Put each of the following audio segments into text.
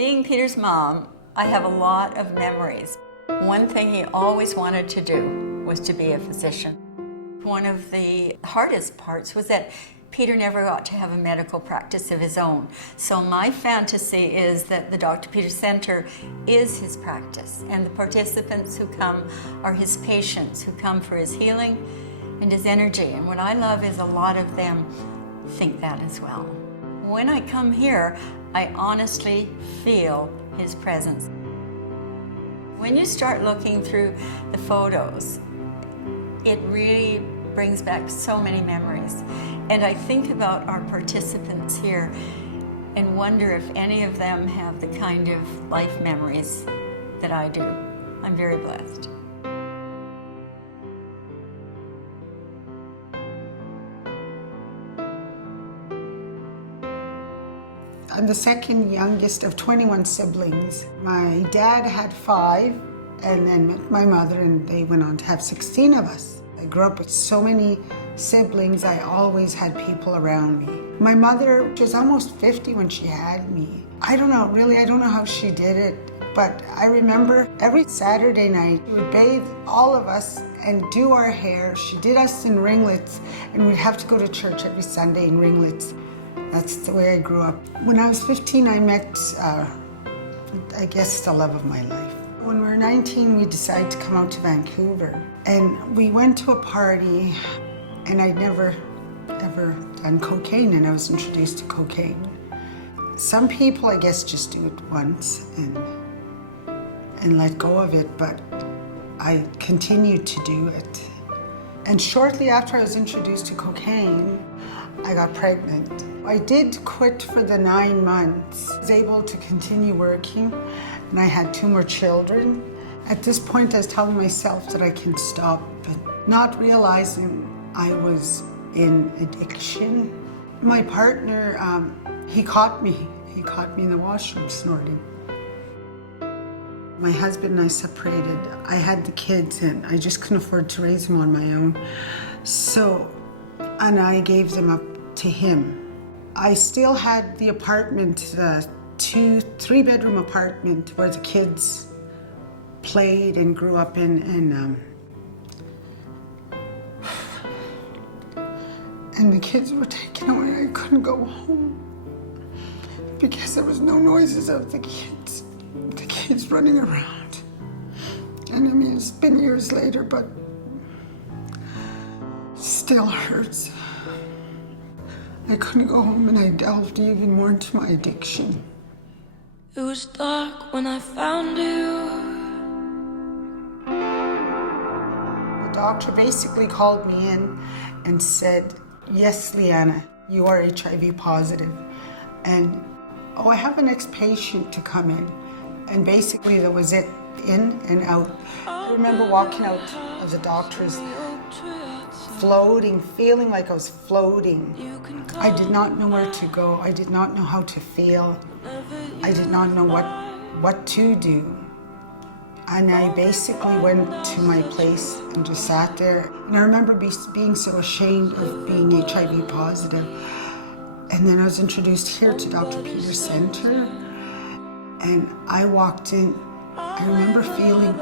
Being Peter's mom, I have a lot of memories. One thing he always wanted to do was to be a physician. One of the hardest parts was that Peter never got to have a medical practice of his own. So my fantasy is that the Dr. Peter Center is his practice, and the participants who come are his patients who come for his healing and his energy. And what I love is a lot of them think that as well. When I come here, I honestly feel his presence. When you start looking through the photos, it really brings back so many memories. And I think about our participants here and wonder if any of them have the kind of life memories that I do. I'm very blessed. I'm the second youngest of 21 siblings. My dad had 5, and then met my mother, and they went on to have 16 of us. I grew up with so many siblings. I always had people around me. My mother was almost 50 when she had me. I don't know how she did it, but I remember every Saturday night, she would bathe all of us and do our hair. She did us in ringlets, and we'd have to go to church every Sunday in ringlets. That's the way I grew up. When I was 15, I met, I guess, the love of my life. When we were 19, we decided to come out to Vancouver. And we went to a party, and I'd never, ever done cocaine, and I was introduced to cocaine. Some people, I guess, just do it once and let go of it, but I continued to do it. And shortly after I was introduced to cocaine, I got pregnant. I did quit for the 9 months. I was able to continue working, and I had 2 more children. At this point, I was telling myself that I can stop, but not realizing I was in addiction. My partner, he caught me. He caught me in the washroom snorting. My husband and I separated. I had the kids, and I just couldn't afford to raise them on my own. And I gave them up to him. I still had the apartment, 3-bedroom apartment where the kids played and grew up in, and the kids were taken away. I couldn't go home because there was no noises of the kids running around. And I mean, it's been years later, but it still hurts. I couldn't go home, and I delved even more into my addiction. It was dark when I found you. The doctor basically called me in and said, "Yes, Lyanna, you are HIV positive. And, I have an next patient to come in." And basically that was it, in and out. I remember walking out of the doctor's floating, feeling like I was floating. I did not know where to go. I did not know how to feel. I did not know what to do. And I basically went to my place and just sat there. And I remember being so ashamed of being HIV positive. And then I was introduced here to Dr. Peter Center. And I walked in. I remember feeling,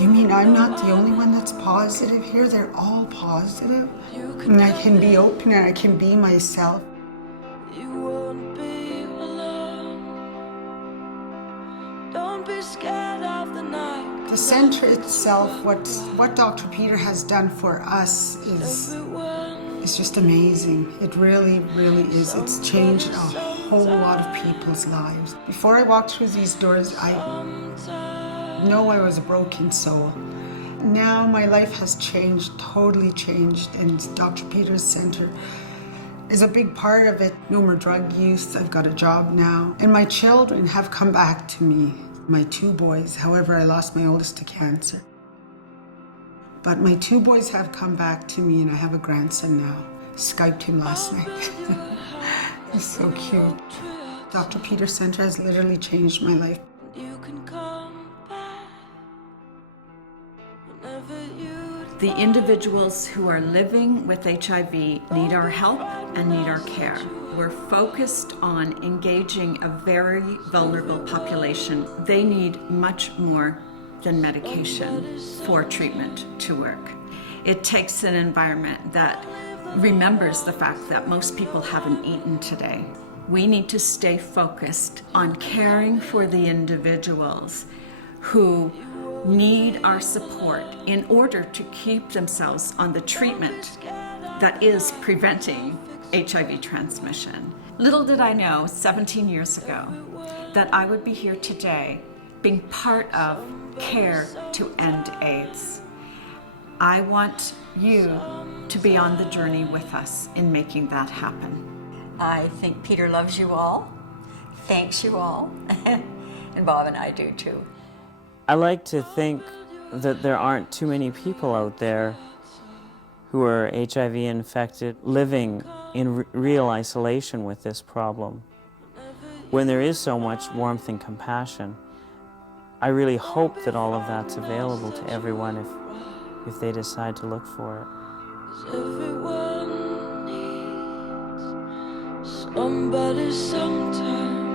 you mean I'm not the only one that's positive here? They're all positive? And I can be open and I can be myself. You won't be alone. Don't be scared of the night. The center itself, what Dr. Peter has done for us is just amazing. It really, really is. It's changed a whole lot of people's lives. Before I walked through these doors, I know I was a broken soul. Now my life has changed, totally changed, and Dr. Peter's Center is a big part of it. No more drug use, I've got a job now. And my children have come back to me, my 2 boys. However, I lost my oldest to cancer. But my 2 boys have come back to me, and I have a grandson now. Skyped him last night. He's so cute. Dr. Peter Center has literally changed my life. You can come back whenever you The individuals who are living with HIV need our help and need our care. we're focused on engaging a very vulnerable population. They need much more than medication for treatment to work. It takes an environment that remembers the fact that most people haven't eaten today. We need to stay focused on caring for the individuals who need our support in order to keep themselves on the treatment that is preventing HIV transmission. Little did I know 17 years ago that I would be here today being part of Care to End AIDS. I want you to be on the journey with us in making that happen. I think Peter loves you all, thanks you all, and Bob and I do too. I like to think that there aren't too many people out there who are HIV infected living in real isolation with this problem. When there is so much warmth and compassion, I really hope that all of that's available to everyone if they decide to look for it. Everyone needs somebody sometime.